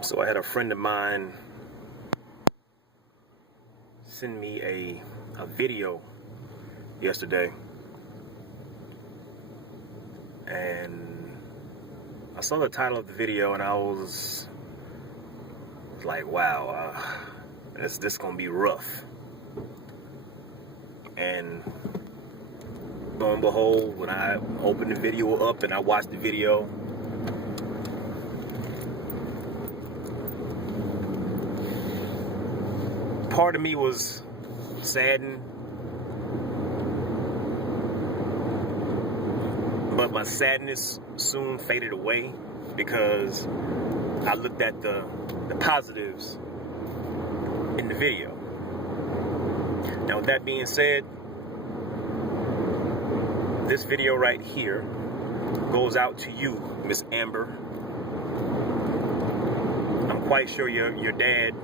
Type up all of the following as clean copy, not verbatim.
So I had a friend of mine send me a video yesterday, and I saw the title of the video and I was like, wow, this gonna be rough. And lo and behold, when I opened the video up and I watched the video, part of me was saddened, but my sadness soon faded away because I looked at the positives in the video. Now, with that being said, this video right here goes out to you, Miss Amber. I'm quite sure your dad,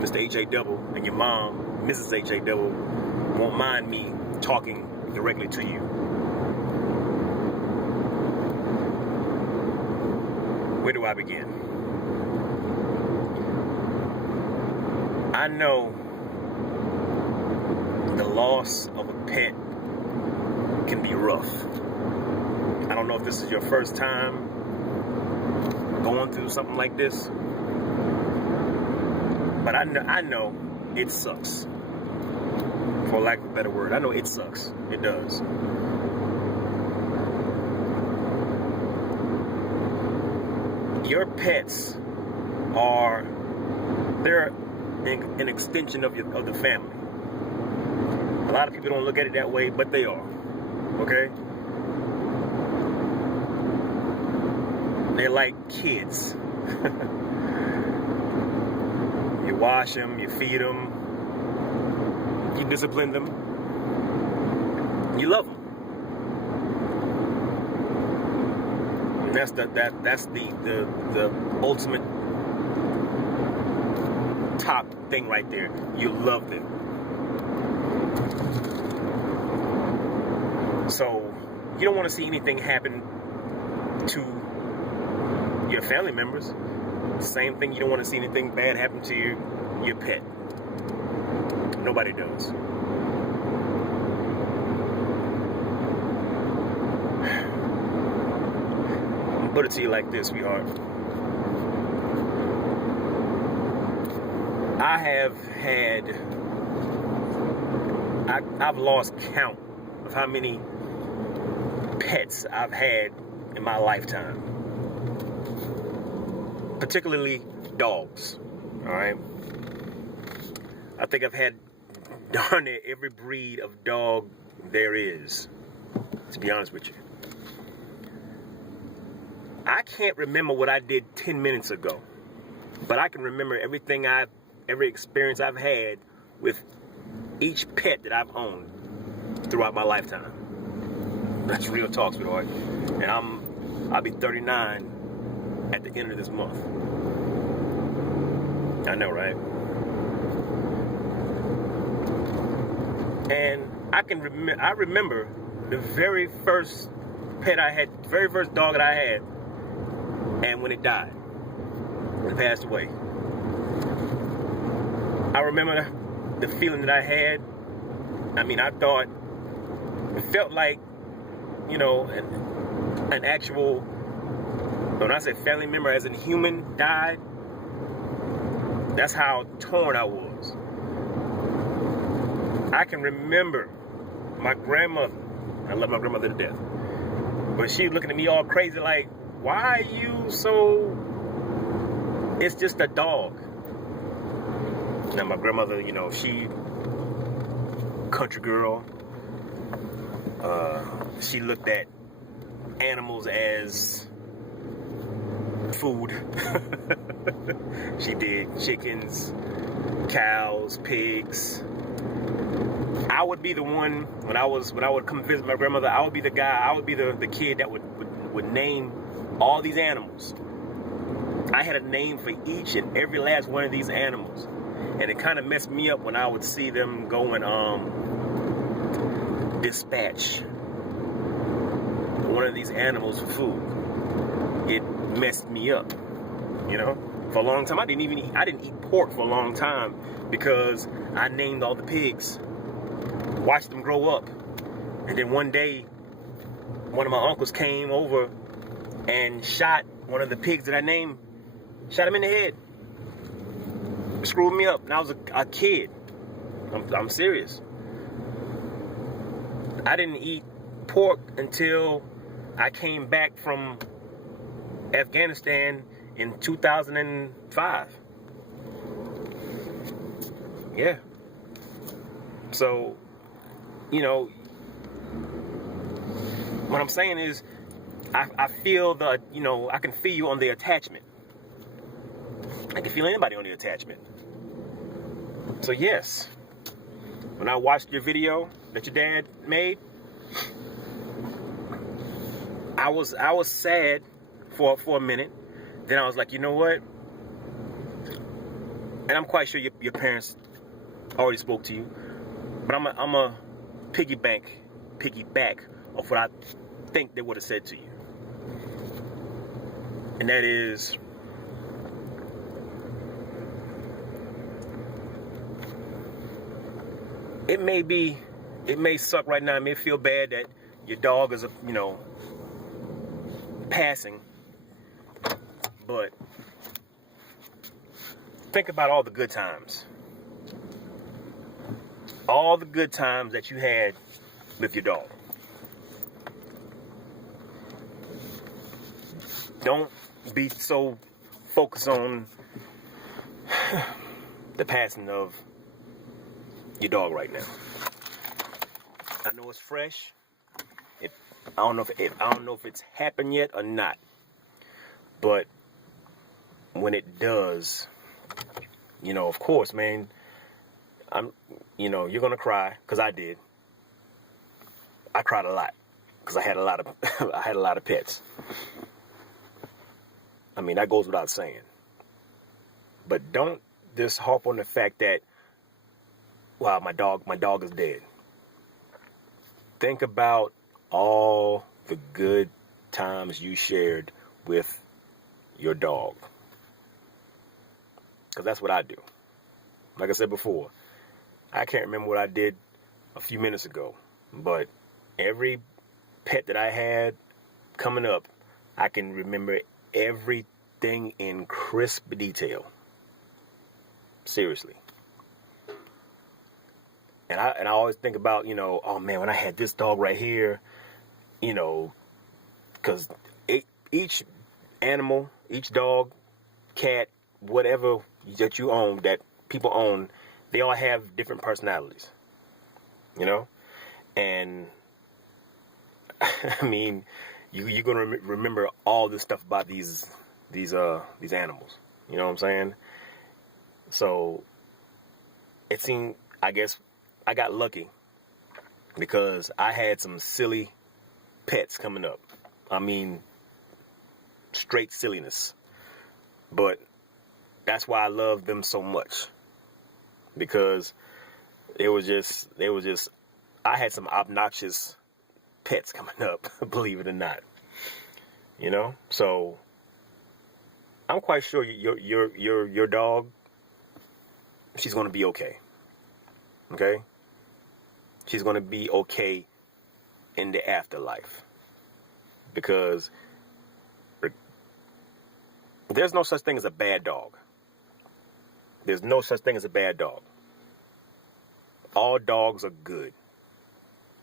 Mr. H.A. Double, and your mom, Mrs. H.A. Double, won't mind me talking directly to you. Where do I begin? I know the loss of a pet can be rough. I don't know if this is your first time going through something like this, but I know it sucks. For lack of a better word, I know it sucks. It does. Your pets they're an extension of the family. A lot of people don't look at it that way, but they are. Okay? They're like kids. You wash them, you feed them, you discipline them, you love them. And that's the ultimate top thing right there. You love them. So you don't want to see anything happen to your family members. Same thing, you don't want to see anything bad happen to your pet. Nobody does. I'm gonna put it to you like this, sweetheart. I've lost count of how many pets I've had in my lifetime. Particularly dogs, all right? I think I've had darn near every breed of dog there is, to be honest with you. I can't remember what I did 10 minutes ago, but I can remember every experience I've had with each pet that I've owned throughout my lifetime. That's real talk, sweetheart. And I'll be 39 at the end of this month. I know, right? And I remember the very first pet I had, very first dog that I had, and when it died, it passed away. I remember the feeling that I had. I mean, I thought it felt like, you know, an actual, when I say family member as in human died, that's how torn I was. I can remember my grandmother. I love my grandmother to death. But she looking at me all crazy like, why are you so, it's just a dog. Now my grandmother, you know, she, country girl, she looked at animals as food. She did chickens, cows, pigs. I would be the one when I would come visit my grandmother. I would be the guy. I would be the kid that would name all these animals. I had a name for each and every last one of these animals, and it kind of messed me up when I would see them go and dispatch one of these animals for food. It messed me up, you know. For a long time, I didn't eat pork for a long time because I named all the pigs, watched them grow up, and then one day, one of my uncles came over and shot one of the pigs that I named, shot him in the head, screwed me up, and I was a kid. I'm serious. I didn't eat pork until I came back from Afghanistan in 2005. Yeah. So, you know, what I'm saying is, I feel the, you know, I can feel you on the attachment. I can feel anybody on the attachment. So yes, when I watched your video that your dad made, I was sad for a minute. Then I was like, you know what? And I'm quite sure your parents already spoke to you, but I'm a piggyback of what I think they would have said to you. And that is, it may suck right now. It may feel bad that your dog is, you know, passing, but think about all the good times. All the good times that you had with your dog. Don't be so focused on the passing of your dog right now. I know it's fresh. I don't know if it's happened yet or not. But when it does, you know, of course, man, you're gonna cry, because I did. I cried a lot because I had a lot of pets. I mean, that goes without saying. But don't just harp on the fact that, wow, my dog is dead. Think about all the good times you shared with your dog. Because that's what I do. Like I said before, I can't remember what I did a few minutes ago, but every pet that I had coming up, I can remember everything in crisp detail. Seriously. And I always think about, you know, oh man, when I had this dog right here, you know, because each animal, each dog, cat, whatever that you own, that people own, they all have different personalities, you know? And I mean, you're gonna remember all this stuff about these animals. You know what I'm saying? So it seemed, I guess, I got lucky because I had some silly pets coming up. I mean, straight silliness. But that's why I love them so much, because it was just I had some obnoxious pets coming up, believe it or not. You know? So I'm quite sure your dog, she's going to be okay. Okay? She's going to be okay in the afterlife. Because there's no such thing as a bad dog. There's no such thing as a bad dog. All dogs are good.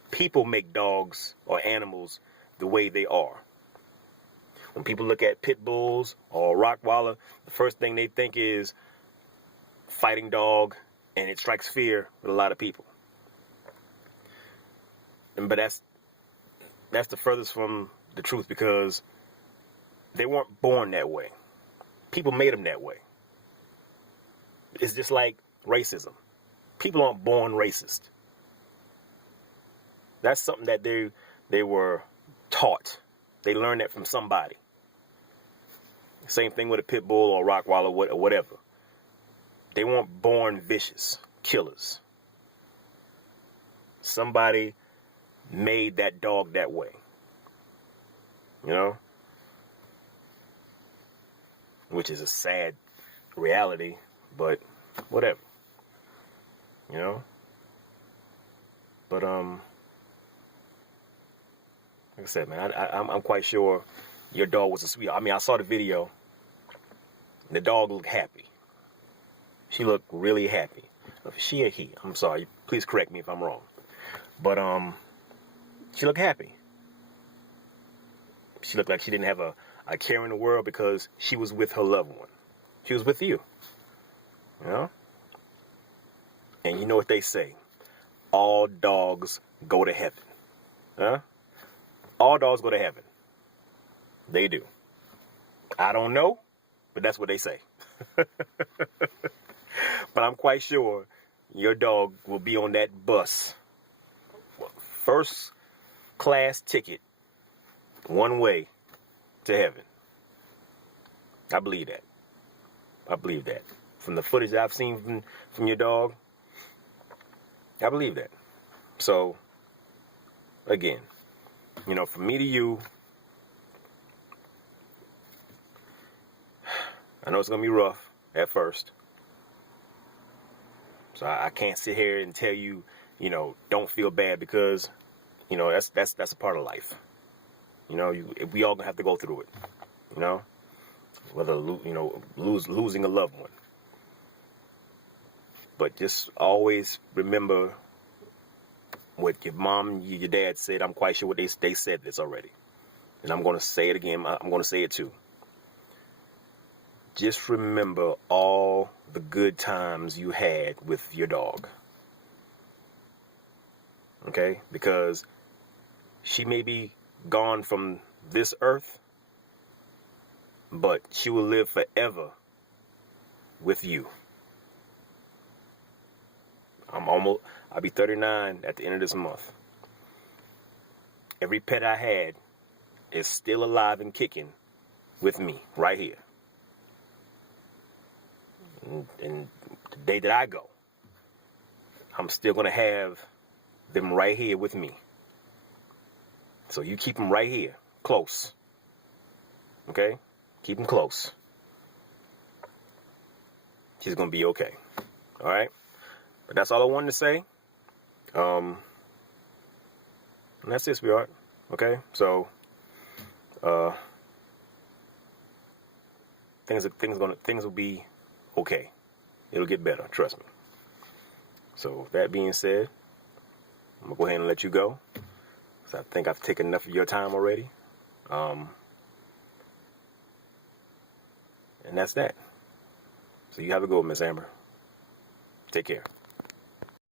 People make dogs or animals the way they are. When people look at pit bulls or Rottweiler, the first thing they think is fighting dog, and it strikes fear with a lot of people. But that's the furthest from the truth, because they weren't born that way. People made them that way. It's just like racism. People aren't born racist. That's something that they were taught. They learned that from somebody. Same thing with a pit bull or a Rottweiler or whatever. They weren't born vicious killers. Somebody made that dog that way. You know? Which is a sad reality, but whatever, you know. But like I said, man, I'm quite sure your dog was a sweet. I mean, I saw the video. The dog looked happy. She looked really happy. She or he? I'm sorry. Please correct me if I'm wrong. But she looked happy. She looked like she didn't have a care in the world because she was with her loved one. She was with you. You know? And you know what they say? All dogs go to heaven. Huh? All dogs go to heaven. They do. I don't know, but that's what they say. But I'm quite sure your dog will be on that bus. First class ticket, one way to heaven. I believe that. I believe that. From the footage that I've seen from your dog, I believe that. So, again, you know, from me to you, I know it's going to be rough at first. So I can't sit here and tell you, you know, don't feel bad because, you know, that's a part of life. You know, we all gonna have to go through it. You know, whether losing a loved one. But just always remember what your mom and your dad said. I'm quite sure what they said this already, and I'm gonna say it again. I'm gonna say it too. Just remember all the good times you had with your dog. Okay? Because she may be gone from this earth, but she will live forever with you. I'll be 39 at the end of this month. Every pet I had is still alive and kicking with me right here. And the day that I go, I'm still going to have them right here with me. So you keep them right here, close. Okay? Keep them close. She's going to be okay. All right? But that's all I wanted to say. And that's it, sweetheart. Okay? So, things will be okay. It'll get better, trust me. So, that being said, I'm going to go ahead and let you go. So I think I've taken enough of your time already. And that's that. So you have a good one, Miss Amber. Take care.